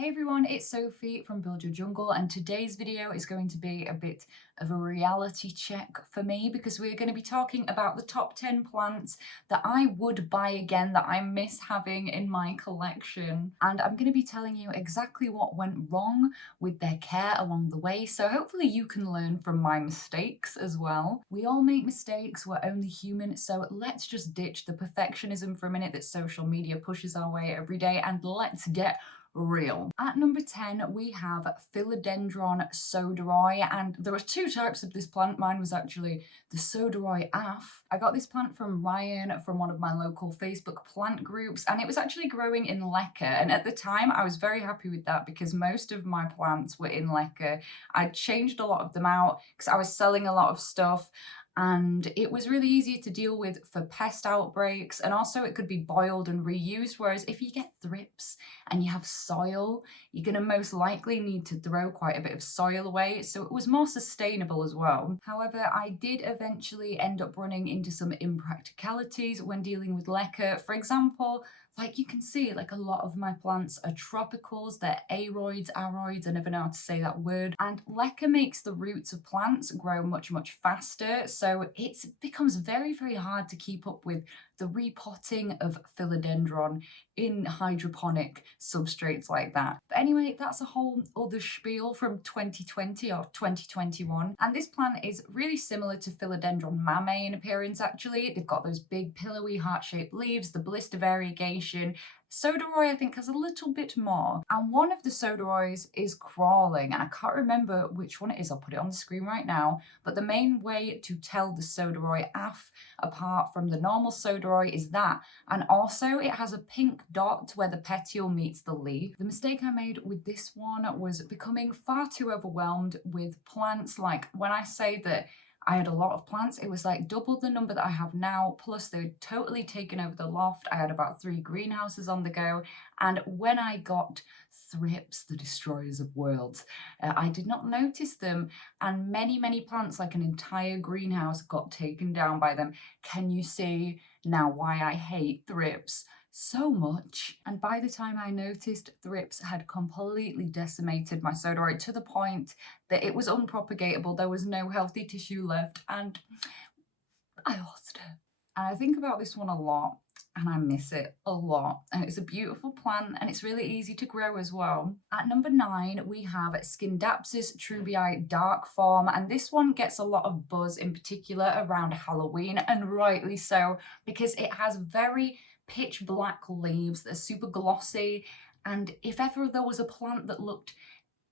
Hey everyone, it's Sophie from Build Your Jungle, and today's video is going to be a bit of a reality check for me because we're going to be talking about the top 10 plants that I would buy again that I miss having in my collection. And I'm going to be telling you exactly what went wrong with their care along the way, so hopefully you can learn from my mistakes as well. We all make mistakes, we're only human, so let's just ditch the perfectionism for a minute that social media pushes our way every day and let's get real. At number 10, we have Philodendron Soderoi, and there are two types of this plant. Mine was actually the Soderoi AF. I got this plant from Ryan from one of my local Facebook plant groups, and it was actually growing in Leca. And at the time, I was very happy with that because most of my plants were in Leca. I'd changed a lot of them out because I was selling a lot of stuff, and it was really easy to deal with for pest outbreaks, and also it could be boiled and reused, whereas if you get thrips and you have soil, you're going to most likely need to throw quite a bit of soil away, so it was more sustainable as well. However, I did eventually end up running into some impracticalities when dealing with leca. For example, like you can see, like a lot of my plants are tropicals, they're aroids, I never know how to say that word, and leca makes the roots of plants grow much faster, so it becomes very hard to keep up with the repotting of philodendron in hydroponic substrates like that. But anyway, that's a whole other spiel from 2020 or 2021. And this plant is really similar to philodendron mame in appearance, actually. They've got those big pillowy heart-shaped leaves, the blister variegation. Soderoi, I think, has a little bit more. And one of the Soderois is crawling, and I can't remember which one it is. I'll put it on the screen right now. But the main way to tell the Soderoi AF apart from the normal Soderoi is that. And also it has a pink dot where the petiole meets the leaf. The mistake I made with this one was becoming far too overwhelmed with plants. Like when I say that I had a lot of plants, it was like double the number that I have now, plus they'd totally taken over the loft. I had about 3 greenhouses on the go, and when I got thrips, the destroyers of worlds, I did not notice them, and many plants, like an entire greenhouse, got taken down by them. Can you see now why I hate thrips so much? And by the time I noticed, thrips had completely decimated my Soderoi to the point that it was unpropagatable. There was no healthy tissue left, and I lost it. And I think about this one a lot, and I miss it a lot. And it's a beautiful plant, and it's really easy to grow as well. At number 9, we have Scindapsus trubii dark form, and this one gets a lot of buzz, in particular around Halloween, and rightly so, because it has very pitch black leaves that are super glossy, and if ever there was a plant that looked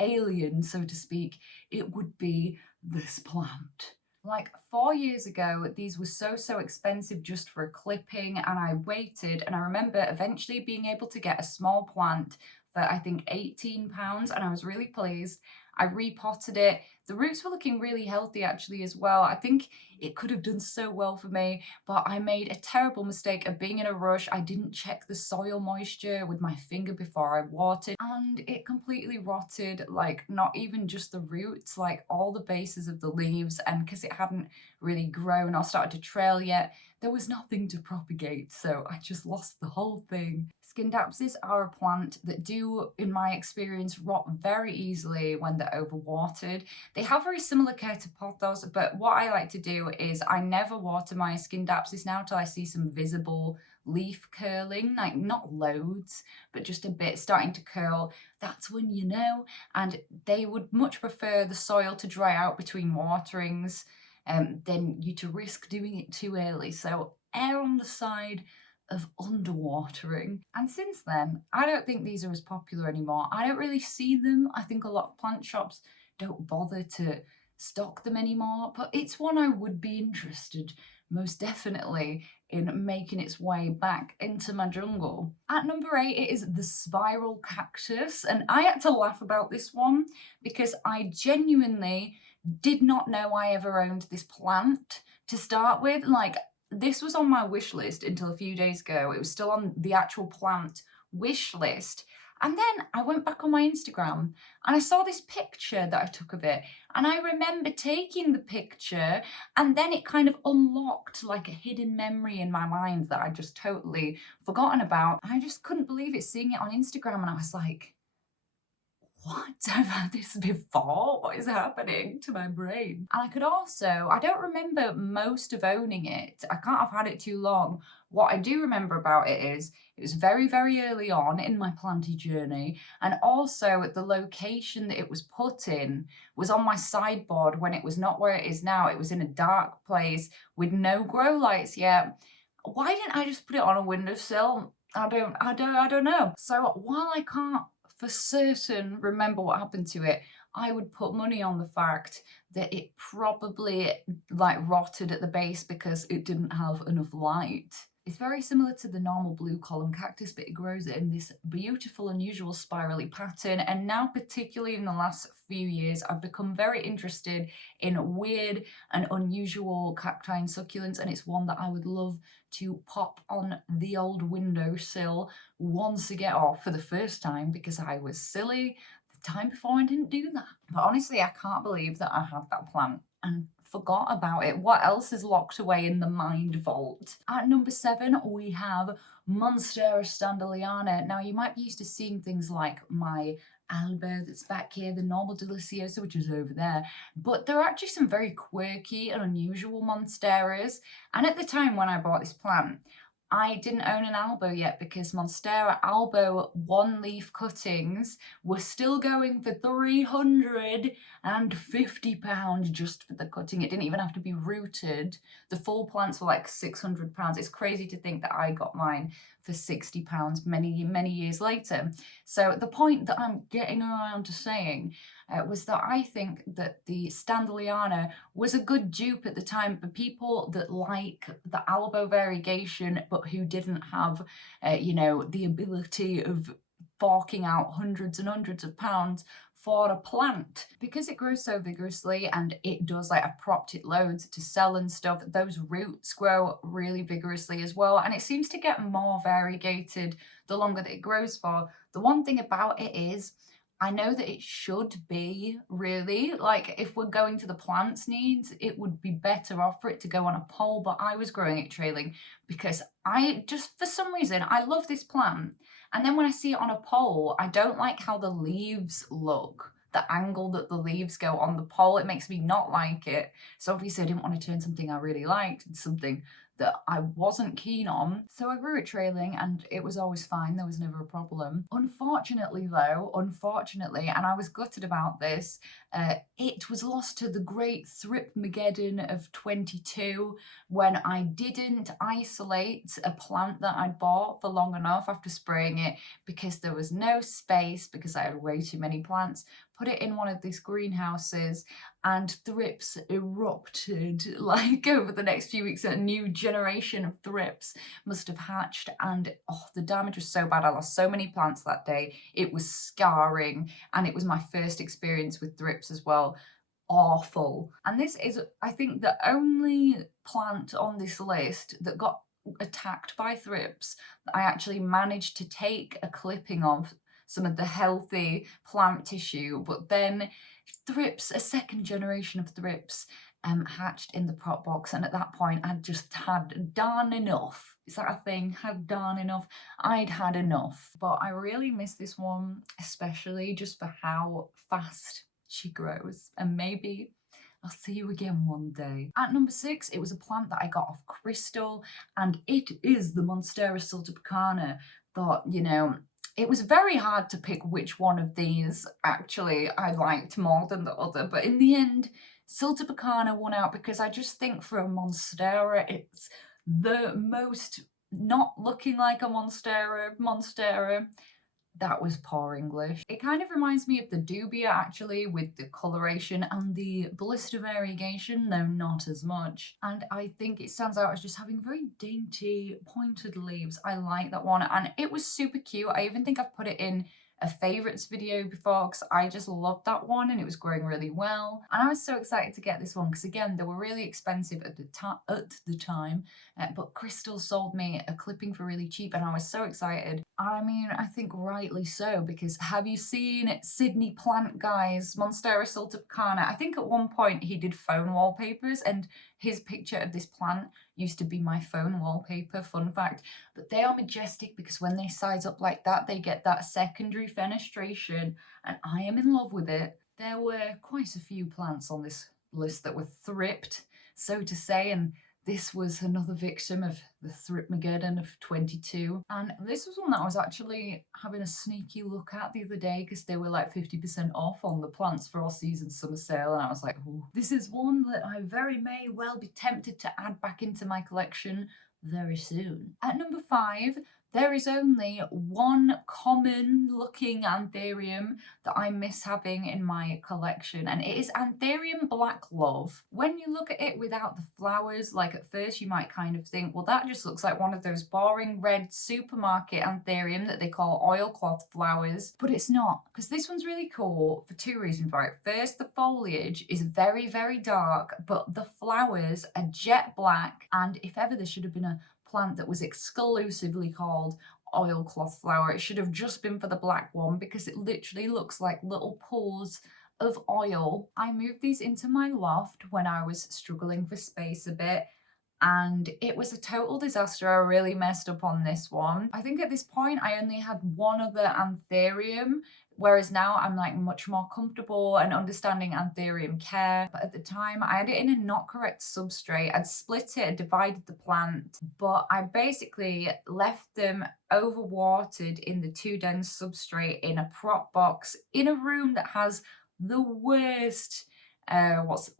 alien, so to speak, it would be this plant. Like 4 years ago, these were so expensive just for a clipping, and I waited, and I remember eventually being able to get a small plant for I think £18, and I was really pleased. I repotted it. The roots were looking really healthy actually as well. I think it could have done so well for me, but I made a terrible mistake of being in a rush. I didn't check the soil moisture with my finger before I watered, and it completely rotted, like not even just the roots, like all the bases of the leaves, and because it hadn't really grown or started to trail yet, there was nothing to propagate, so I just lost the whole thing. Scindapsus are a plant that do, in my experience, rot very easily when they're overwatered. They have very similar care to pothos, but what I like to do is I never water my Scindapsus now till I see some visible leaf curling, like not loads, but just a bit starting to curl. That's when you know, and they would much prefer the soil to dry out between waterings than you to risk doing it too early. So err on the side of underwatering. And since then, I don't think these are as popular anymore. I don't really see them. I think a lot of plant shops don't bother to stock them anymore, but it's one I would be interested most definitely in making its way back into my jungle. At number 8, it is the spiral cactus, and I had to laugh about this one because I genuinely did not know I ever owned this plant to start with. Like, this was on my wish list until a few days ago. It was still on the actual plant wish list. And then I went back on my Instagram and I saw this picture that I took of it. And I remember taking the picture, and then it kind of unlocked like a hidden memory in my mind that I just totally forgotten about. I just couldn't believe it, seeing it on Instagram, and I was like, what? I've had this before? What is happening to my brain? And I could also, I don't remember most of owning it. I can't have had it too long. What I do remember about it is it was very, very early on in my planty journey. And also the location that it was put in was on my sideboard when it was not where it is now. It was in a dark place with no grow lights yet. Why didn't I just put it on a windowsill? I don't know. So while I can't for certain remember what happened to it, I would put money on the fact that it probably like rotted at the base because it didn't have enough light. It's very similar to the normal blue column cactus, but it grows in this beautiful, unusual spirally pattern. And now, particularly in the last few years, I've become very interested in weird and unusual cacti succulents, and it's one that I would love to pop on the old windowsill once I get off for the first time, because I was silly the time before I didn't do that. But honestly, I can't believe that I had that plant and forgot about it. What else is locked away in the mind vault? At number 7, we have Monstera standaliana. Now, you might be used to seeing things like my Alba that's back here, the normal deliciosa, which is over there, but there are actually some very quirky and unusual monsteras. And at the time when I bought this plant, I didn't own an Albo yet because Monstera Albo one-leaf cuttings were still going for £350 just for the cutting. It didn't even have to be rooted. The full plants were like £600. It's crazy to think that I got mine for £60 many, many years later. So the point that I'm getting around to saying was that I think that the Standaliana was a good dupe at the time for people that like the Albo variegation, but who didn't have, you know, the ability of forking out hundreds and hundreds of pounds for a plant. Because it grows so vigorously and it does, like, I've propped it loads to sell and stuff, those roots grow really vigorously as well, and it seems to get more variegated the longer that it grows for. The one thing about it is, I know that it should be really, like, if we're going to the plant's needs, it would be better off for it to go on a pole, but I was growing it trailing because I just, for some reason, I love this plant. And then when I see it on a pole, I don't like how the leaves look. The angle that the leaves go on the pole, it makes me not like it. So obviously I didn't want to turn something I really liked into something that I wasn't keen on. So I grew it trailing and it was always fine. There was never a problem. Unfortunately though, and I was gutted about this, it was lost to the great Thripmageddon of 22 when I didn't isolate a plant that I'd bought for long enough after spraying it because there was no space, because I had way too many plants. Put it in one of these greenhouses and thrips erupted like over the next few weeks. A new generation of thrips must have hatched, and oh, the damage was so bad. I lost so many plants that day. It was scarring, and it was my first experience with thrips as well. Awful. And this is, I think, the only plant on this list that got attacked by thrips that I actually managed to take a clipping of some of the healthy plant tissue, but then thrips, a second generation of thrips, hatched in the prop box, and at that point I'd just had done enough. Is that a thing? Had done enough? I'd had enough. But I really miss this one, especially just for how fast she grows, and maybe I'll see you again one day. At number 6, it was a plant that I got off Crystal, and it is the Monstera sultipicana. Thought, you know, it was very hard to pick which one of these actually I liked more than the other, but in the end, Sultipicana won out because I just think for a Monstera, it's the most not looking like a Monstera. That was poor English. It kind of reminds me of the dubia actually, with the coloration and the blister variegation, though not as much. And I think it stands out as just having very dainty, pointed leaves. I like that one, and it was super cute. I even think I've put it in a favorites video before because I just loved that one and it was growing really well. And I was so excited to get this one because, again, they were really expensive at the time, but Crystal sold me a clipping for really cheap and I was so excited. I mean, I think rightly so, because have you seen Sydney Plant Guy's Monstera sultipicana? I think at one point he did phone wallpapers and his picture of this plant used to be my phone wallpaper, fun fact. But they are majestic because when they size up like that, they get that secondary fenestration, and I am in love with it. There were quite a few plants on this list that were thripped, so to say, and this was another victim of the Thripmageddon of 22. And this was one that I was actually having a sneaky look at the other day because they were like 50% off on the plants for all season summer sale. And I was like, oh, this is one that I very may well be tempted to add back into my collection very soon. At number 5, there is only one common looking anthurium that I miss having in my collection, and it is Anthurium Black Love. When you look at it without the flowers, like at first you might kind of think, well, that just looks like one of those boring red supermarket anthurium that they call oilcloth flowers, but it's not, because this one's really cool for 2 reasons, right? First, the foliage is very, very dark, but the flowers are jet black, and if ever there should have been a plant that was exclusively called oilcloth flower, it should have just been for the black one because it literally looks like little pools of oil. I moved these into my loft when I was struggling for space a bit, and it was a total disaster. I really messed up on this one. I think at this point I only had one other anthurium, whereas now I'm like much more comfortable and understanding anthurium care. But at the time I had it in a not correct substrate. I'd split it and divided the plant, but I basically left them overwatered in the too dense substrate in a prop box in a room that has the worst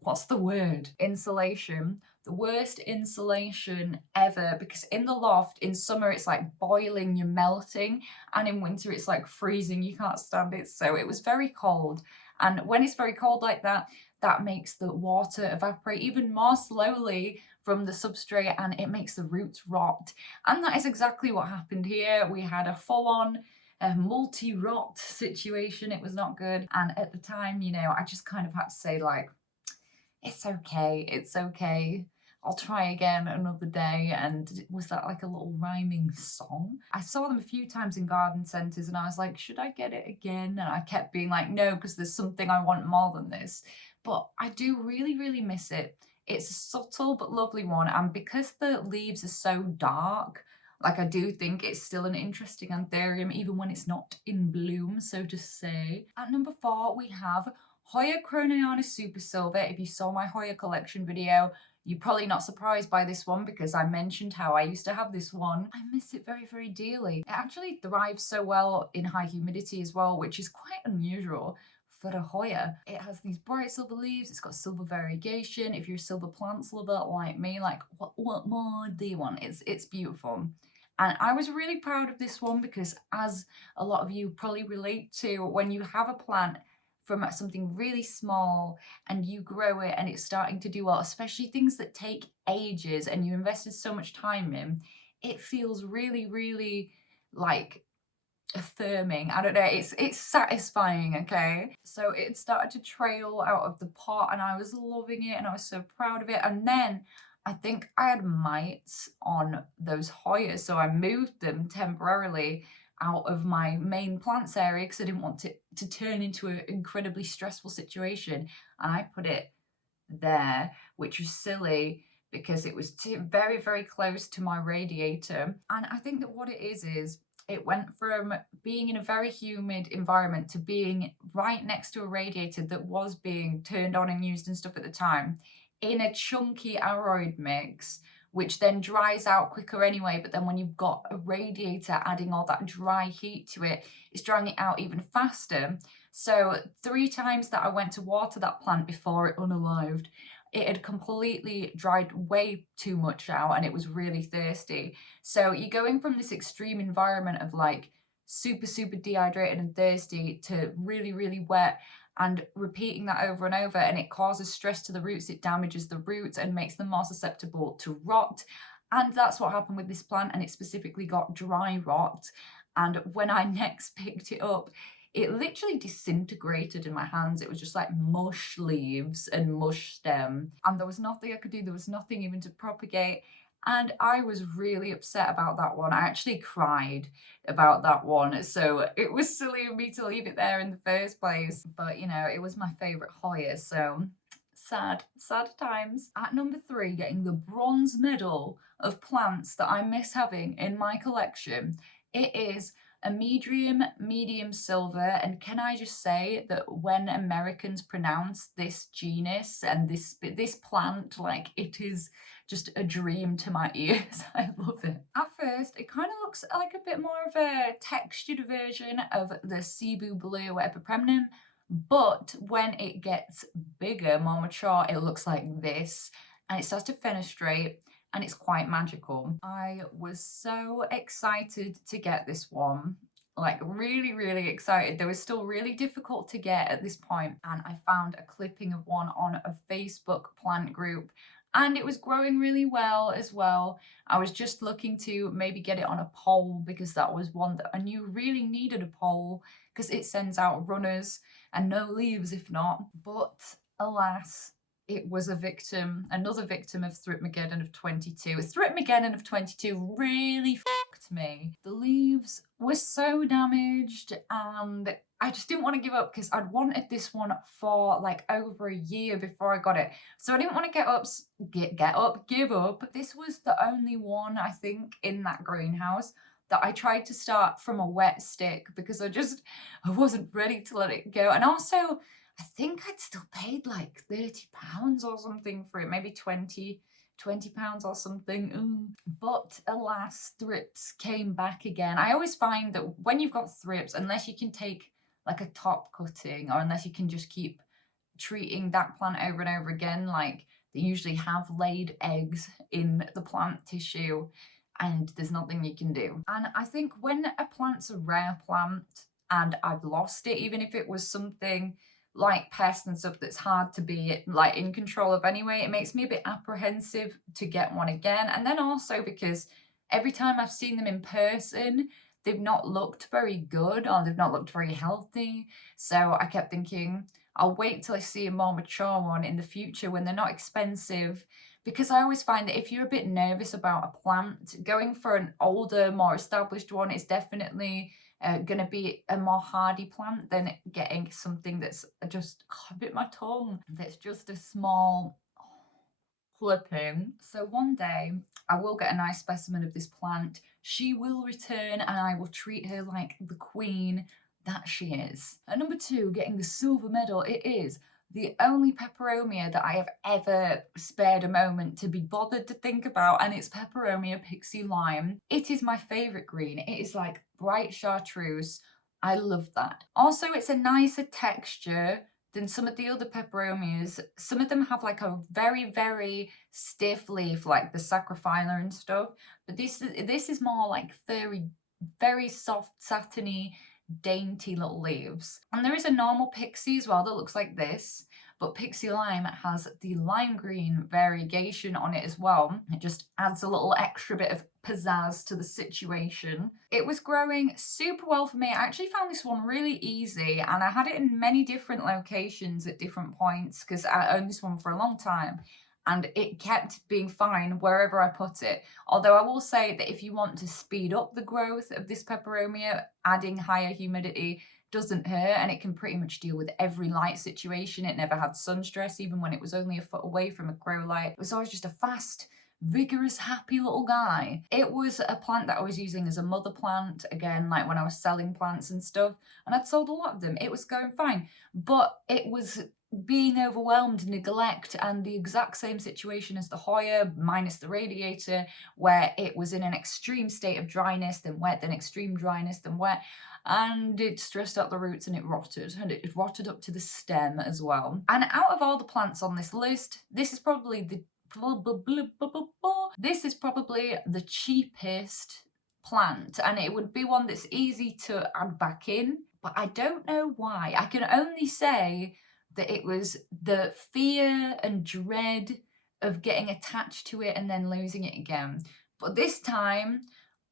what's the word? Insulation. The worst insulation ever, because in the loft in summer it's like boiling, you're melting, and in winter it's like freezing, you can't stand it. So it was very cold, and when it's very cold like that, that makes the water evaporate even more slowly from the substrate, and it makes the roots rot. And that is exactly what happened here. We had a full-on multi-rot situation. It was not good, and at the time, you know, I just kind of had to say like, it's okay, it's okay, I'll try again another day. And was that like a little rhyming song? I saw them a few times in garden centres and I was like, should I get it again? And I kept being like, no, because there's something I want more than this. But I do really, really miss it. It's a subtle but lovely one, and because the leaves are so dark, like I do think it's still an interesting anthurium even when it's not in bloom, so to say. At number 4 we have Hoya Cronaiana Super Silver. If you saw my Hoya collection video, you're probably not surprised by this one because I mentioned how I used to have this one. I miss it very, very dearly. It actually thrives so well in high humidity as well, which is quite unusual for a Hoya. It has these bright silver leaves, it's got silver variegation. If you're a silver plants lover like me, like what more do you want? It's beautiful. And I was really proud of this one because, as a lot of you probably relate to, when you have a plant from something really small and you grow it and it's starting to do well, especially things that take ages and you invested so much time in, it feels really, really like affirming. I don't know, it's satisfying, okay? So it started to trail out of the pot and I was loving it and I was so proud of it. And then I think I had mites on those Hoyas, so I moved them temporarily out of my main plants area because I didn't want it to turn into an incredibly stressful situation, and I put it there, which was silly because it was very, very close to my radiator. And I think that what it is it went from being in a very humid environment to being right next to a radiator that was being turned on and used and stuff at the time, in a chunky aroid mix, which then dries out quicker anyway. But then when you've got a radiator adding all that dry heat to it, it's drying it out even faster. So 3 times that I went to water that plant before it unalived, it had completely dried way too much out and it was really thirsty. So you're going from this extreme environment of like super, super dehydrated and thirsty to really, really wet, and repeating that over and over, and it causes stress to the roots. It damages the roots and makes them more susceptible to rot. And that's what happened with this plant, and it specifically got dry rot. And when I next picked it up, it literally disintegrated in my hands. It was just like mush leaves and mush stem, and there was nothing I could do. There was nothing even to propagate. And I was really upset about that one. I actually cried about that one. So it was silly of me to leave it there in the first place. But, you know, it was my favourite Hoya. So sad times. At number 3, getting the bronze medal of plants that I miss having in my collection, it is a medium silver. And can I just say that when Americans pronounce this genus and this plant, like, it is just a dream to my ears. I love it. At first, it kind of looks like a bit more of a textured version of the Cebu Blue Epipremnum, but when it gets bigger, more mature, it looks like this, and it starts to fenestrate, and it's quite magical. I was so excited to get this one. Like, really excited. They were still really difficult to get at this point, and I found a clipping of one on a Facebook plant group, and it was growing really well as well. I was just looking to maybe get it on a pole, because that was one that I knew really needed a pole, because it sends out runners and no leaves if not. But alas, it was another victim of Thripmageddon of 22. Thripmageddon of 22 really fucked me. The leaves were so damaged, and I just didn't want to give up, because I'd wanted this one for like over a year before I got it. So I didn't want to give up. This was the only one, I think, in that greenhouse that I tried to start from a wet stick, because I wasn't ready to let it go. And also, I think I'd still paid like £30 or something for it, maybe 20 pounds or something. But alas, thrips came back again. I always find that when you've got thrips, unless you can take like a top cutting, or unless you can just keep treating that plant over and over again, like, they usually have laid eggs in the plant tissue, and there's nothing you can do. And I think when a plant's a rare plant and I've lost it, even if it was something like pests and stuff that's hard to be like in control of anyway, it makes me a bit apprehensive to get one again. And then also because every time I've seen them in person, they've not looked very good, or they've not looked very healthy. So I kept thinking, I'll wait till I see a more mature one in the future when they're not expensive, because I always find that if you're a bit nervous about a plant, going for an older, more established one is definitely going to be a more hardy plant than getting something that's just, I bit my tongue, that's just a small clipping. So one day I will get a nice specimen of this plant. She will return, and I will treat her like the queen that she is. At number 2, getting the silver medal, it is the only peperomia that I have ever spared a moment to be bothered to think about, and it's Peperomia Pixie Lime. It is my favourite green. It is like bright chartreuse. I love that. Also, it's a nicer texture than some of the other peperomias. Some of them have like a very stiff leaf, like the Sacrophylla and stuff, but this is more like furry, very soft, satiny, dainty little leaves. And there is a normal pixie as well that looks like this, but Pixie Lime has the lime green variegation on it as well. It just adds a little extra bit of pizzazz to the situation. It was growing super well for me. I actually found this one really easy, and I had it in many different locations at different points, because I owned this one for a long time, and it kept being fine wherever I put it. Although I will say that if you want to speed up the growth of this peperomia, adding higher humidity doesn't hurt, and it can pretty much deal with every light situation. It never had sun stress, even when it was only a foot away from a grow light. It was always just a fast, vigorous, happy little guy. It was a plant that I was using as a mother plant, again, like when I was selling plants and stuff, and I'd sold a lot of them. It was going fine, but it was being overwhelmed, neglect, and the exact same situation as the Hoya, minus the radiator, where it was in an extreme state of dryness, then wet, then extreme dryness, then wet, and it stressed out the roots and it rotted up to the stem as well. And out of all the plants on this list, this is probably the cheapest plant, and it would be one that's easy to add back in, but I don't know why. I can only say that it was the fear and dread of getting attached to it and then losing it again. But this time,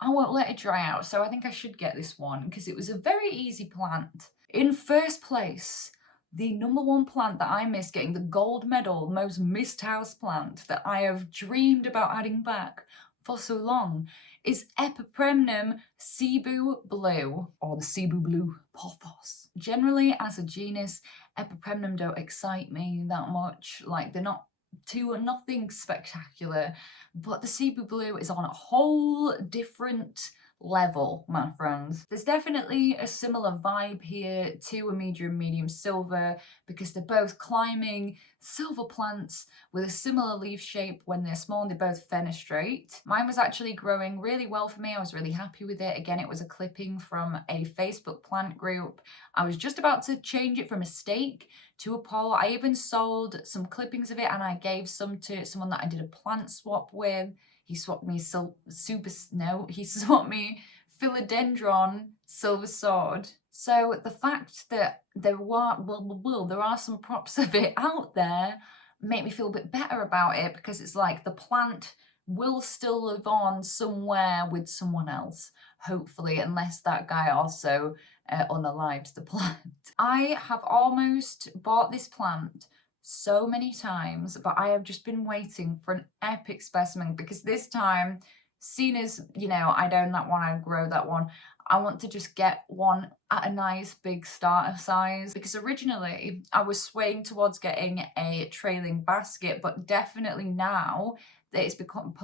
I won't let it dry out, so I think I should get this one, because it was a very easy plant. In first place, the number 1 plant that I missed getting the gold medal, most missed house plant that I have dreamed about adding back for so long, is Epipremnum cebu blue, or the cebu blue pothos. Generally, as a genus, Epipremnum don't excite me that much. Like, they're nothing spectacular, but the cebu blue is on a whole different level, my friends. There's definitely a similar vibe here to a medium silver because they're both climbing silver plants with a similar leaf shape. When they're small and they both fenestrate. Mine was actually growing really well for me. I was really happy with it. Again, it was a clipping from a Facebook plant group. I was just about to change it from a stake to a pole. I even sold some clippings of it and I gave some to someone that I did a plant swap with. He swapped me he swapped me philodendron silver sword. So the fact that there are some props of it out there make me feel a bit better about it, because it's like the plant will still live on somewhere with someone else, hopefully, unless that guy also unalives the plant. I have almost bought this plant so many times, but I have just been waiting for an epic specimen, because this time, seeing as, you know, I'd own that one, I'd grow that one, I want to just get one at a nice big starter size, because originally I was swaying towards getting a trailing basket, but definitely now that it's become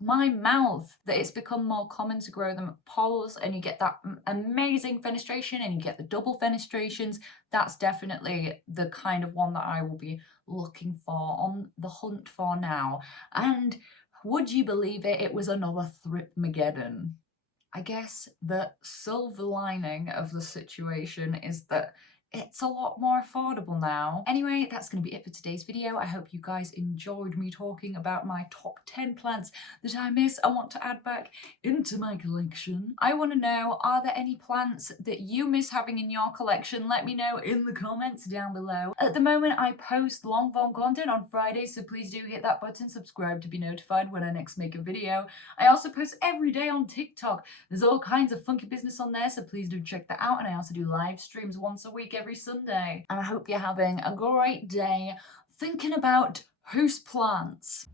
my mouth, that it's become more common to grow them at poles and you get that amazing fenestration and you get the double fenestrations. That's definitely the kind of one that I will be looking for, on the hunt for now. And would you believe it, it was another Thripmageddon. I guess the silver lining of the situation is that it's a lot more affordable now. Anyway, that's going to be it for today's video. I hope you guys enjoyed me talking about my top 10 plants that I want to add back into my collection. I want to know, are there any plants that you miss having in your collection? Let me know in the comments down below. At the moment, I post long form content on Fridays, so please do hit that button, subscribe to be notified when I next make a video. I also post every day on TikTok. There's all kinds of funky business on there, so please do check that out. And I also do live streams once a week every Sunday. And I hope you're having a great day thinking about houseplants.